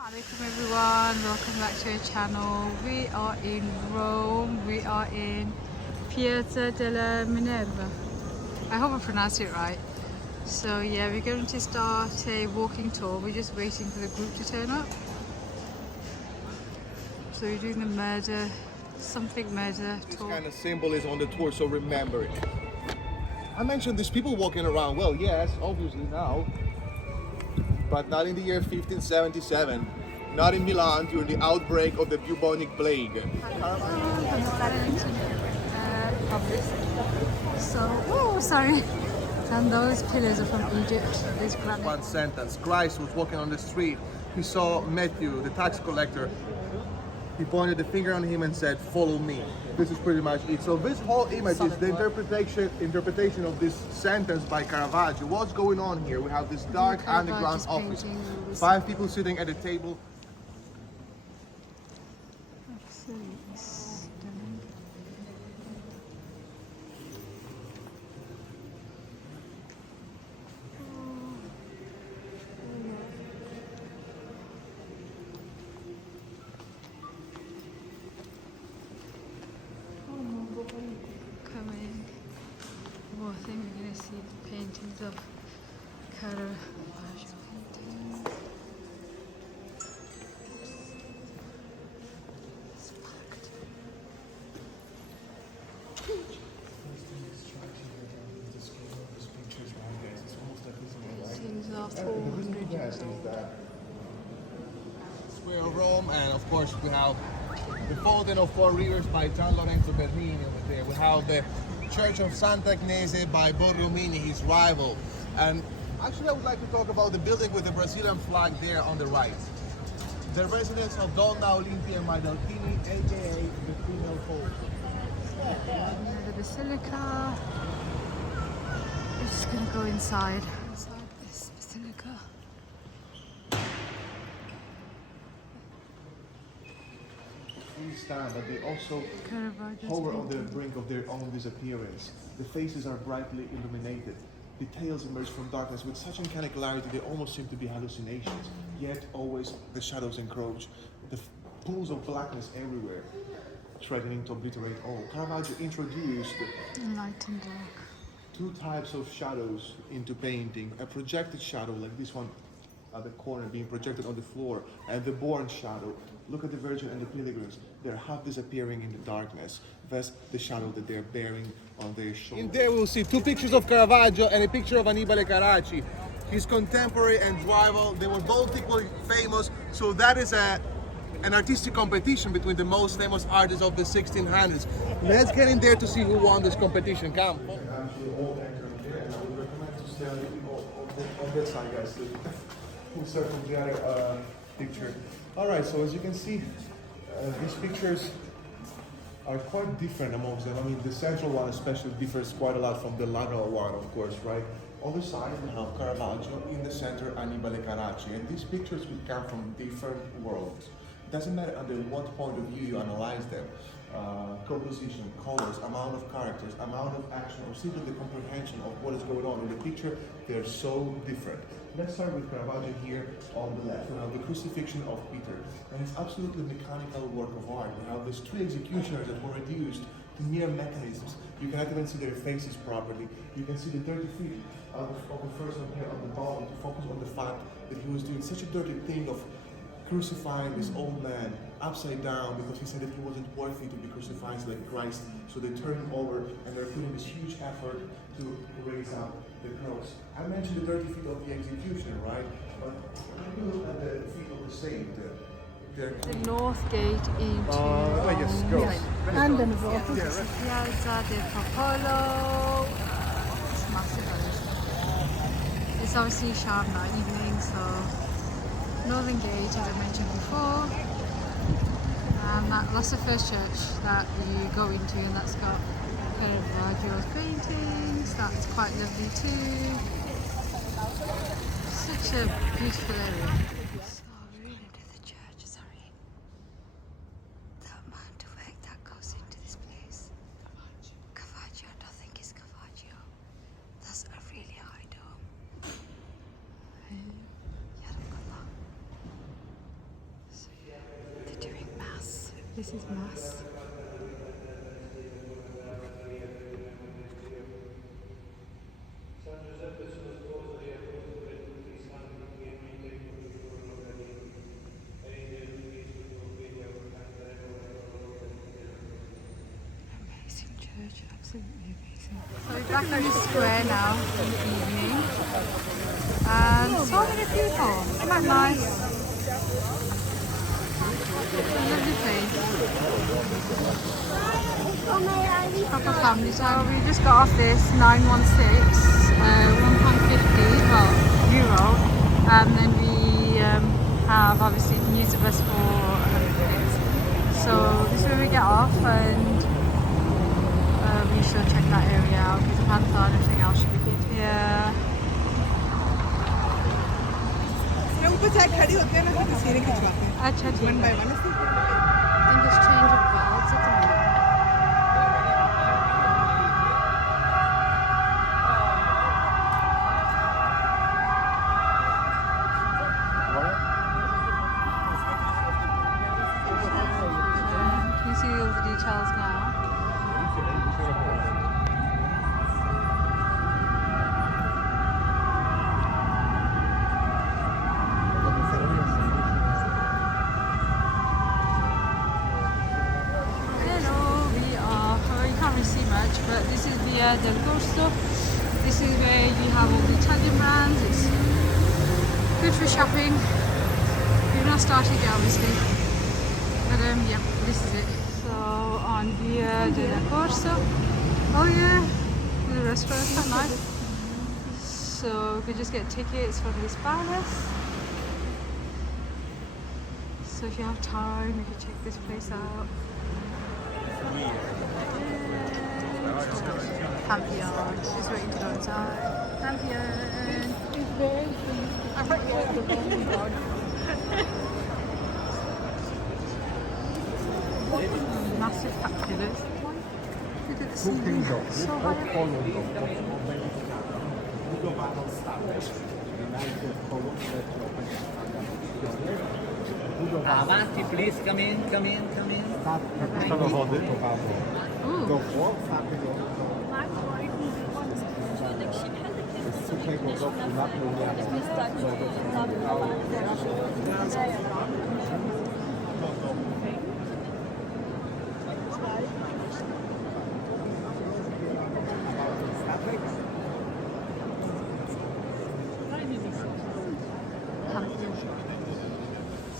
Alaikum everyone, welcome back to our channel. We are in Rome, we are in Piazza della Minerva. I hope I pronounced it right. So yeah, we're going to start a walking tour. We're just waiting for the group to turn up. So we're doing the something murder This tour. kind of symbolism on the tour, so remember it. I mentioned these people walking around. Well, yes, obviously now, but not in the year 1577, not in Milan during the outbreak of the bubonic plague. From the Florentine Republic. So, oh, sorry. And those pillars are from Egypt. This granite. One sentence. Christ was walking on the street. He saw Matthew, the tax collector. He pointed the finger on him and said, "Follow me." This is pretty much it. So this whole image is the interpretation of this sentence by Caravaggio. What's going on here? We have this dark underground office. 5 people sitting at a table. Absolutely stunning. Coming. Oh, I think we're going to see the paintings of Caravaggio paintings. It's packed. Paintings are 400 years old. Square of Rome, and of course we have the Fountain of Four Rivers by Gian Lorenzo Bernini over there. We have the Church of Santa Agnese by Borromini, his rival. And actually I would like to talk about the building with the Brazilian flag there on the right. The residence of Donna Olimpia Maidaltini, aka the female Pope. The basilica. We're just gonna go inside this basilica. They stand, but they also Caravaggios hover on the painting. brink of their own disappearance. The faces are brightly illuminated. Details emerge from darkness with such uncanny clarity they almost seem to be hallucinations. Yet always the shadows encroach. The pools of blackness everywhere, threatening to obliterate all. Caravaggio introduced Light and dark. 2 types of shadows into painting. A projected shadow like this one at the corner being projected on the floor, and the born shadow. Look at the Virgin and the pilgrims. They're half disappearing in the darkness. Thus the shadow that they're bearing on their shoulders. In there we'll see 2 pictures of Caravaggio and a picture of Annibale Carracci. His contemporary and rival. They were both equally famous, so that is an artistic competition between the most famous artists of the 1600s. Let's get in there to see who won this competition. Come. Actually, all enter here, and I would recommend to stand on that side, guys. We'll start from the other picture. Alright, so as you can see, these pictures are quite different amongst them. I mean, the central one especially differs quite a lot from the lateral one, of course, right? On the side, we have Caravaggio, in the center, Annibale Carracci, and these pictures will come from different worlds. It doesn't matter under what point of view you analyze them. Composition, colors, amount of characters, amount of action, or simply the comprehension of what is going on in the picture, they're so different. Let's start with Caravaggio here on the left. We have the Crucifixion of Peter, and it's absolutely mechanical work of art. We have these 3 executioners that were reduced to mere mechanisms. You cannot even see their faces properly. You can see the dirty feet of the first one here on the bottom to focus on the fact that he was doing such a dirty thing of crucifying this old man upside down because he said that he wasn't worthy to be crucified like Christ. So they turn him over and they're putting this huge effort to raise up the cross. I mentioned the dirty feet of the executioner, right? But if you look at the feet of the saint, they're The north gate into yes, go. and then Piazza del Popolo. It's massive. It's obviously sharp night evening, so Northern Gate, as I mentioned before. That's the first church that you go into, and that's got Caravaggio's paintings. That's quite lovely too. Such a beautiful area. So we're into the church, sorry. The amount of work that goes into this place. Caravaggio, I don't think it's Caravaggio. That's a really high dome. This is mass. Amazing church, absolutely amazing. So we're back in the square now in the evening. And so many people. Quite nice. It's a lovely place. Proper family time. We just got off this 916, £1.50, well, euro. And then we have obviously you can use the bus for another bit. So this is where we get off, and we should check that area out because the panther and everything else should be good. Yeah. अच्छा ठीक है. I think it's change of valves at the moment. Can you see all the details now? See much, but this is Via del Corso. This is where you have all the Italian brands. It's good for shopping. We've not started yet, obviously, but yeah, this is it. So on Via del Corso. Oh yeah, the restaurant's quite nice. So we could just get tickets from this palace. So if you have time, you can check this place out. Pantheon. Just waiting to go inside. Pantheon. It's very massive fabulous. Look at the ceiling. So high. Avanti, please, come in.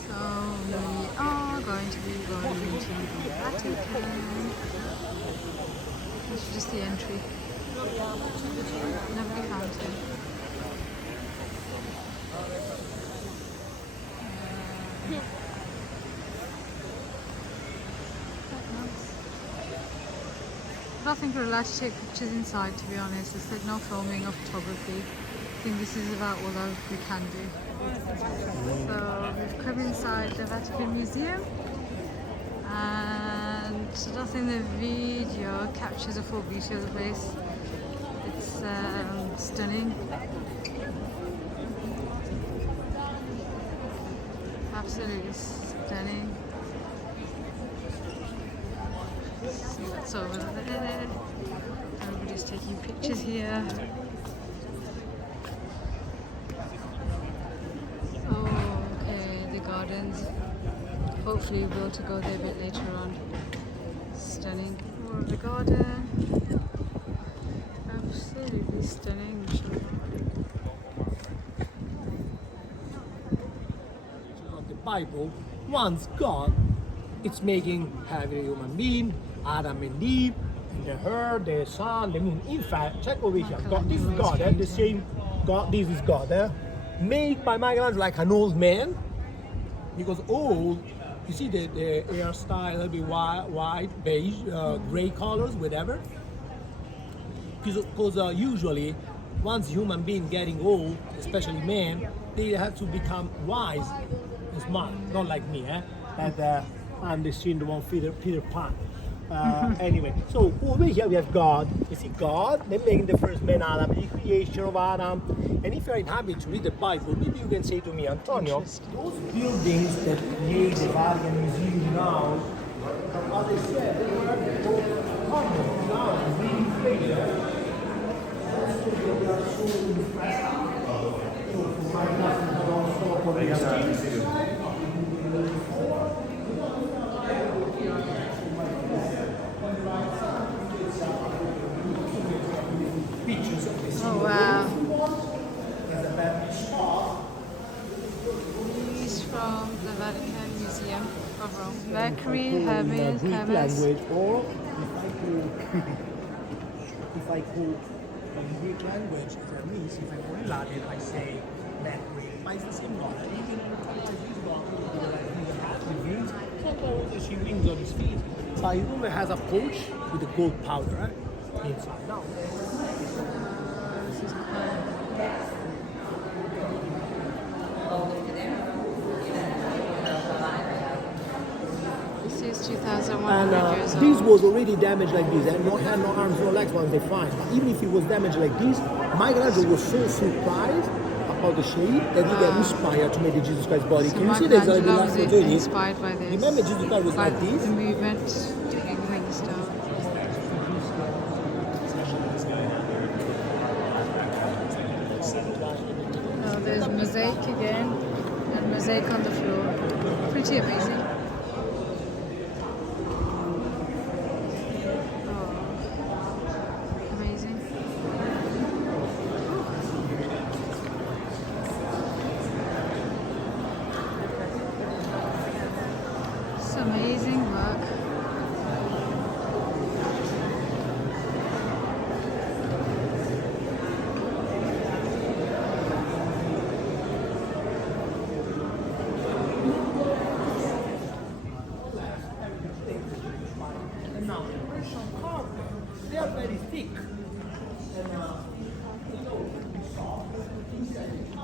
So we are going to be going into the Vatican. This is just the entry. Nobody counted. I don't think we're allowed to take pictures inside, to be honest. It said no filming or photography. I think this is about all that we can do. So we've come inside the Vatican Museum, and I don't think the video captures the full beauty of the place. It's stunning. Absolutely stunning. So that's over there. Everybody's taking pictures here. Oh, okay, the gardens. Hopefully we'll be able to go there a bit later on. Stunning. More of the garden. Absolutely stunning. The Bible, once God, it's making every human being, Adam and Eve, and the earth, the sun, the moon. In fact, check over here. God, this is God, the same God. This is God, made by Michelangelo like an old man, because old. You see the hairstyle, a little bit white, beige, gray colors, whatever. Because usually, once human being getting old, especially men, they have to become wise and smart, not like me, and I'm the syndrome of Peter Pan. Anyway, so over here we have God. You see God, then making the first man Adam, the creation of Adam. And if you're in habit to read the Bible, maybe you can say to me, Antonio, those buildings that made the Vatican Museum now, As I said, they were both humble. Now, really later, also they are so impressed. So for my customers, I don't stop for the pictures of this. Oh wow. There's a bad spot. He's from the Vatican Museum of Rome. Mercury, In Hermes, Greek Hermes. language, or if I call in Greek language, that means if I call in Latin, I say Mercury. But it's the same God. And you can recognize this God with the hat, with wings. Sometimes also she wings on his feet. So he even has a pouch with the gold powder inside. Now, This is quite- This is 2,100 years this old. was already damaged like this, and no hand, no arms, no legs once they find. But even if it was damaged like this, Michelangelo was so surprised about the shape that he got inspired to make the Jesus Christ body. So Can you see there's a Michelangelo little was lady? inspired by this. Remember Jesus Christ was by like this? the movement doing wing stuff. Oh, there's mosaic again, and mosaic on the floor. Pretty amazing. Oh, amazing. It's amazing work. And now, some carpet, they are very thick.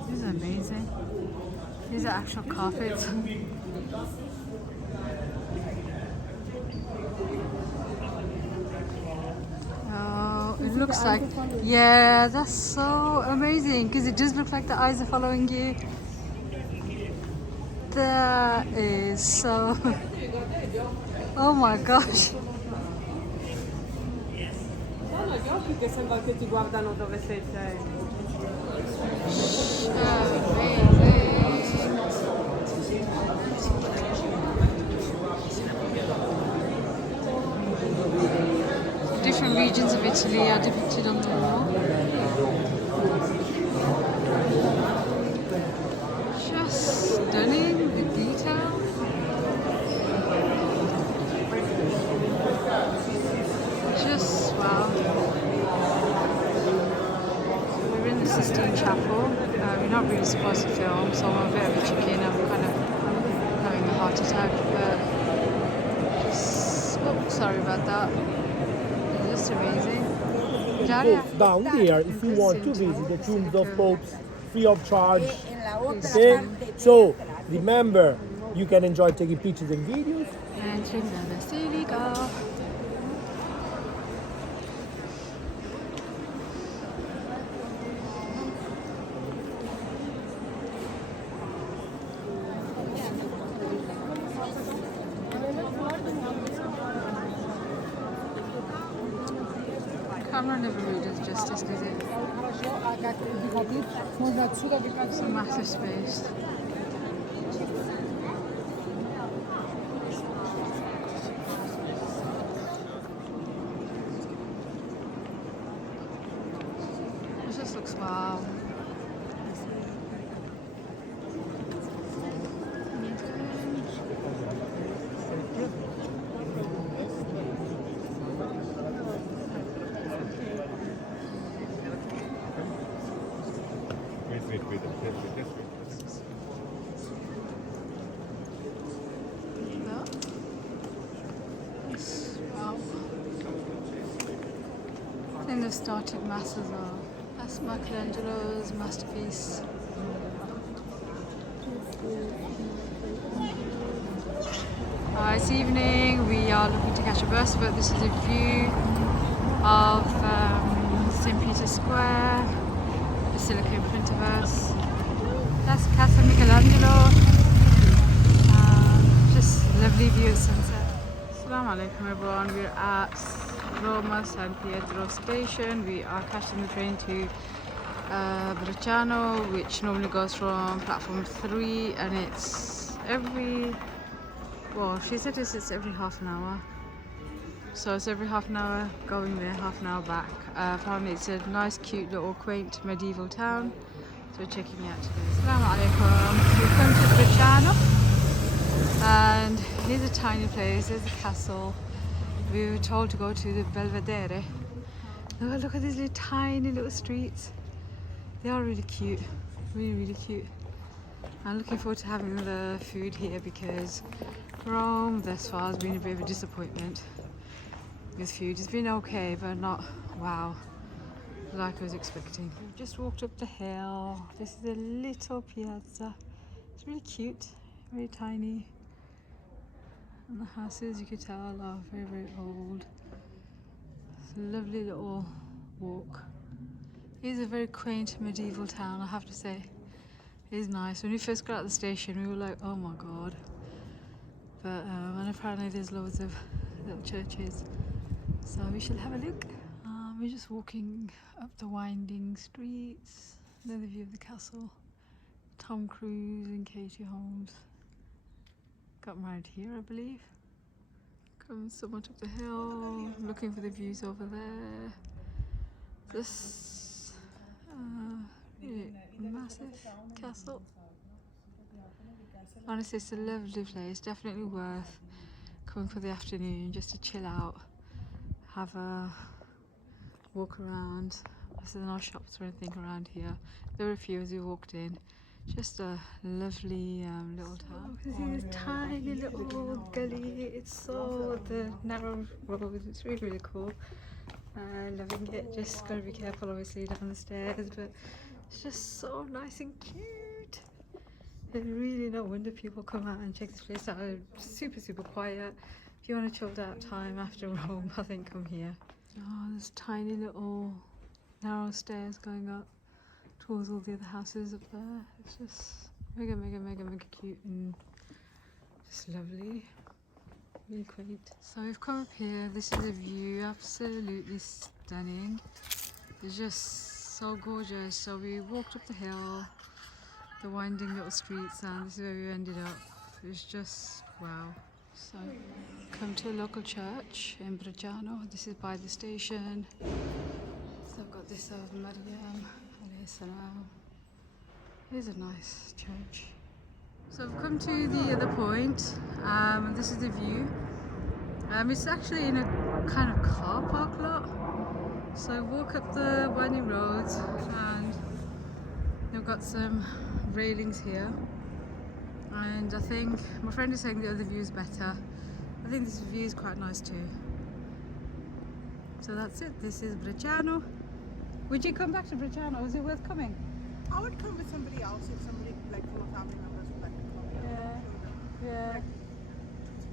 This is amazing. These are actual carpets. Oh, it looks like, yeah, that's so amazing because it does look like the eyes are following you. That is so, oh my gosh. Sono gli occhi che sembra che ti guardano dove sei te. Different regions of Italy are depicted on the wall. Just stunning, the detail. Just wow. We're in the Sistine Chapel. We're not really supposed to film, so I'm a bit of a chicken. I'm kind of having a heart attack, but just, oh, sorry about that. It's just amazing. Daria, Down there, if you want to visit the tombs of popes free of charge. Okay? So, remember, you can enjoy taking pictures and videos. entering the Basilica. Camera never really does justice, does it? It's a massive space. It just looks wow. No? Yes. Wow. I think they've started mass as well. That's Michelangelo's masterpiece. It's evening. We are looking to catch a bus, but this is a view of St. Peter's Square, Basilica in front of us. That's Casa Michelangelo. Just lovely view at sunset. Assalamu alaikum everyone. We're at Roma San Pietro station. We are catching the train to Bracciano, which normally goes from platform 3, and it's she said it's every half an hour. So it's every half an hour going there, half an hour back. Apparently it's a nice, cute little quaint medieval town. So we're checking it out today. Assalamu alaikum. We've come to Bracciano. And here's a tiny place, there's a castle. We were told to go to the Belvedere. Oh, look at these little tiny little streets. They are really cute, really cute. I'm looking forward to having the food here because Rome thus far has been a bit of a disappointment with food. It's been okay, but not wow, like I was expecting. We've just walked up the hill. This is a little piazza. It's really cute, very tiny. And the houses, you can tell, are very old. It's a lovely little walk. It is a very quaint medieval town, I have to say. It is nice. When we first got out of the station, we were like, oh my god. But and apparently there's loads of little churches. So we shall have a look. We're just walking up the winding streets. There's the view of the castle. Tom Cruise and Katie Holmes got married here, I believe. Coming somewhat up the hill, looking for the views over there. This really massive castle. Honestly, it's a lovely place, definitely worth coming for the afternoon just to chill out, have a walk around. There's no shops or anything around here. There were a few as we walked in. Just a lovely little town. You can see this tiny little gully. It's so the narrow road. It's really cool. Loving it. Just gotta be careful, obviously, down the stairs, but it's just so nice and cute. And really, no wonder people come out and check this place out. Super quiet. If you want a chilled out time after Rome, I think come here. Oh, there's tiny little narrow stairs going up towards all the other houses up there. It's just mega cute and just lovely, really quaint. So we've come up here. This is a view, absolutely stunning. It's just so gorgeous. So we walked up the hill, the winding little streets, and this is where we ended up. It's just wow. So come to a local church in Bracciano. This is by the station. So I've got this of Maryam. Here's a nice church. So I've come to the other point. This is the view. It's actually in a kind of car park lot. So I walk up the winding roads and they've got some railings here. And I think my friend is saying the other view is better. I think this view is quite nice too. So that's it. This is Bracciano. Would you come back to Bracciano? Was it worth coming? I would come with somebody else if somebody like from a family members would like to come. Yeah. Like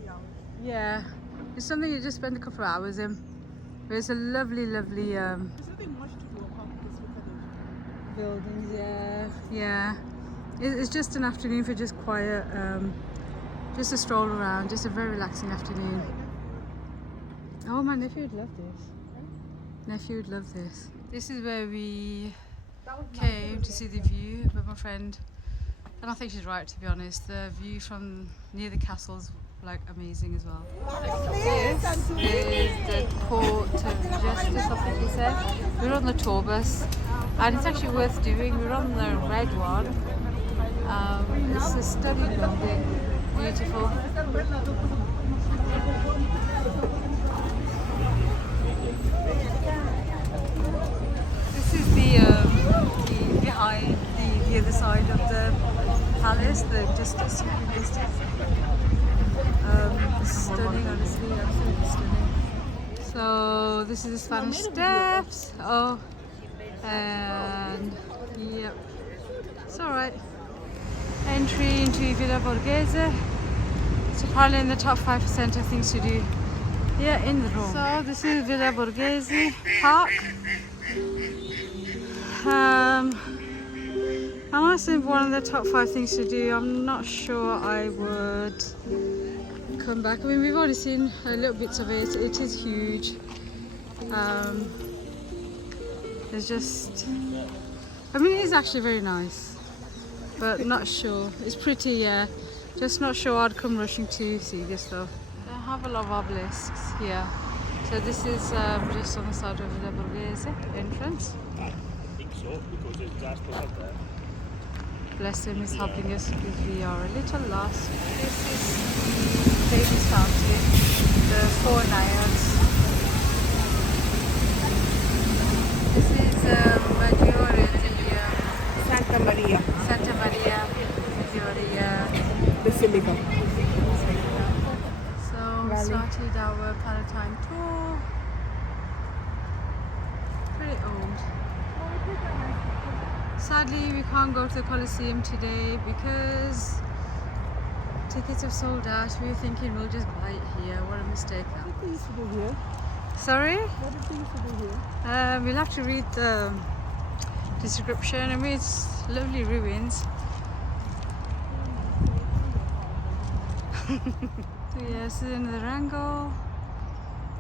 2-3 hours. Yeah. It's something you just spend a couple of hours in. But it's a lovely There's nothing much to do apart from this village. buildings, yeah. It's just an afternoon for just quiet, just a stroll around, just a very relaxing afternoon. Oh, my nephew would love this. Nephew would love this. This is where we came to see the view with my friend, and I think she's right, to be honest. The view from near the castle's like amazing as well. This is the Court of Justice, I think he said. We're on the tour bus and it's actually worth doing. We're on the red one. It's a stunning building, beautiful. This is the behind the other side of the palace, the Justice. Stunning, honestly, absolutely stunning. So this is the Spanish Steps. Oh, and yep, it's all right. Entry into Villa Borghese. It's apparently in the top 5% of things to do here in Rome. So this is Villa Borghese Park. I must say one of the top 5 things to do. I'm not sure I would come back. I mean, we've already seen little bits of it. It is huge. There's just, I mean, it is actually very nice, but not sure. It's pretty, yeah. Just not sure I'd come rushing to see this though. They have a lot of obelisks here. So this is just on the side of the Borghese entrance. I think so, because it's just over there. Bless him, he's helping us because we are a little lost. This is the famous fountain, the four naiads. This is Maggiore Santa Maria Santa Maria Maggiore Basilica. So we started our Palatine tour. Pretty old. Sadly, we can't go to the Colosseum today because tickets have sold out. We were thinking we'll just buy it here. What a mistake that What things to do here? Sorry? What are things to do here? We'll have to read the description. I mean, it's lovely ruins. So yeah, this is another angle.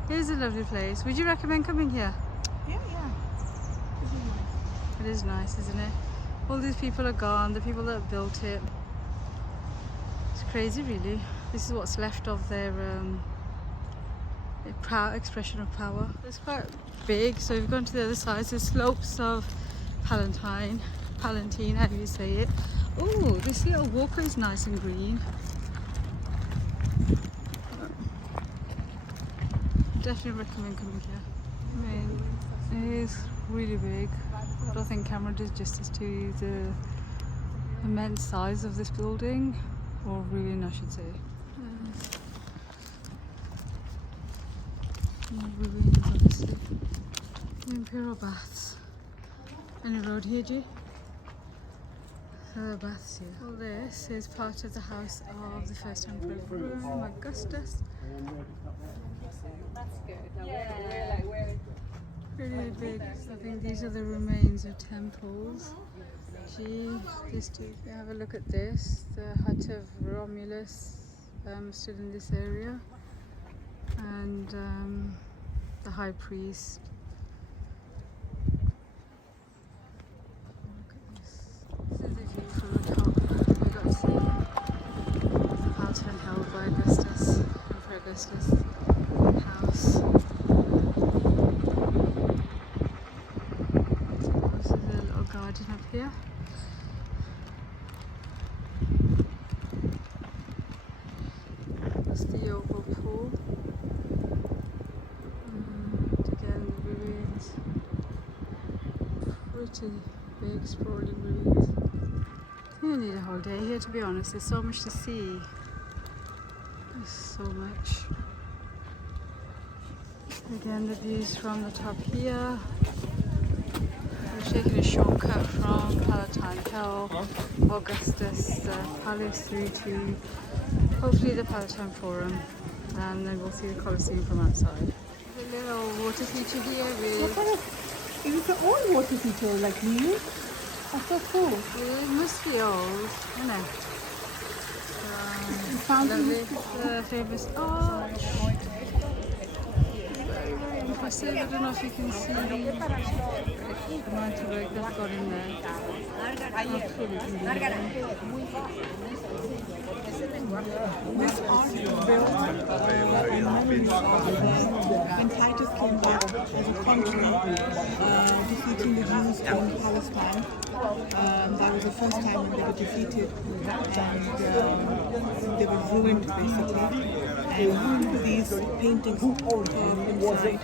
Here's a lovely place. Would you recommend coming here? Yeah, yeah. This is nice. It is nice, isn't it? All these people are gone, the people that built it. It's crazy, really. This is what's left of their expression of power. It's quite big, so we've gone to the other side. The slopes of Palatine, how do you say it? Oh, this little walker is nice and green. Definitely recommend coming here. I mean, it is really big. I don't think camera does justice to the immense size of this building, or ruin, I should say. Ruins, obviously. The Imperial Baths. Any road here, G? So the baths here. All this is part of the house of the first Emperor of Rome, Augustus. Really big. I think these are the remains of temples. Gee, this too. Have a look at this. The hut of Romulus stood in this area, and the high priest. Look at this. This is the view from the top. We got to see the Palatine held by Augustus, Emperor Augustus house. This is a little garden up here. That's the oval pool. And again, the ruins. Pretty big, sprawling ruins. I think I need a whole day here, to be honest. There's so much to see. There's so much. Again, the views from the top here. We're taking a shortcut from Palatine Hill, Augustus Palace through to hopefully the Palatine Forum, and then we'll see the Colosseum from outside. A little water feature here with. Is it an old water feature like new? That's so cool. It must be old, isn't it? Fountain. Lovely. The famous arch. Very impressive. I don't know if you can see the amount of work they've got in there. Hopefully we can do that. This arch was built in memory of when Titus came back as a country, defeating the Jews in Palestine. That was the first time when they were defeated, and they were ruined basically. And these paintings inside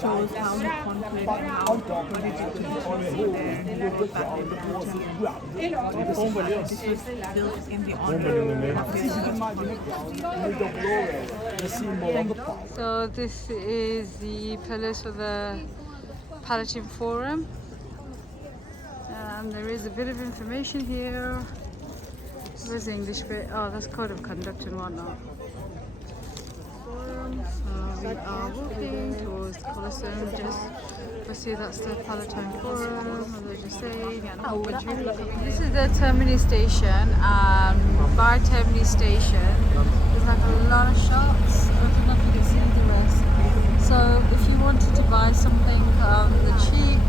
shows how he conquered and how he did it to the Jews there back in the This was built in the honor of this. So this is the palace of the Palatine Forum. There is a bit of information here. Where's the English bit? Oh, that's code of conduct and whatnot. Forum. So we are walking towards the Colosseum. Just see that's the Palatine Forum, as I was just saying, and a whole bunch of people are coming. This is the Termini station, and by Termini station like a lot of shops. I don't know if you can see the rest. So if you wanted to buy something on the cheap,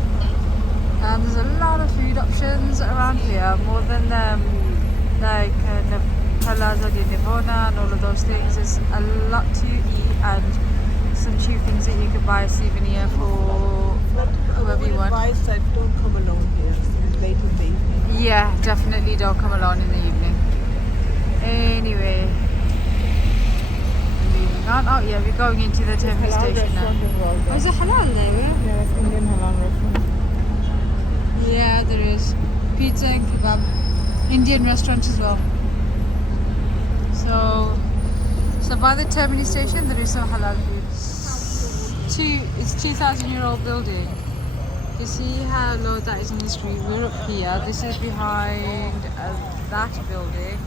there's a lot of food options around here, more than like Palazzo di Nivona and all of those things. There's a lot to eat and some cheap things that you could buy a souvenir for whoever you want. Advice that don't come alone here. It's late in the evening. Yeah, definitely don't come alone in the evening. Anyway, we're moving on. Oh yeah, we're going into the Termini station now. Oh, is it halal there? Yeah, it's Indian halal restaurant. Yeah, there is. Pizza and kebab. Indian restaurant as well. So by the Termini station there is some halal food. It's 2,000-year-old building. You see how low that is on the street? We're up here. This is behind that building.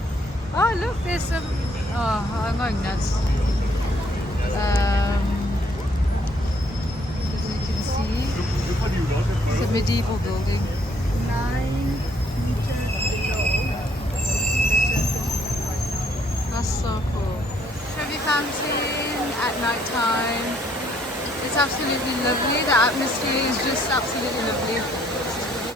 Oh look, there's some. Oh, I'm going nuts. As you can see, it's a medieval building. 9 meters below. That's so cool. Trevi Fountain at night time. It's absolutely lovely. The atmosphere is just absolutely lovely.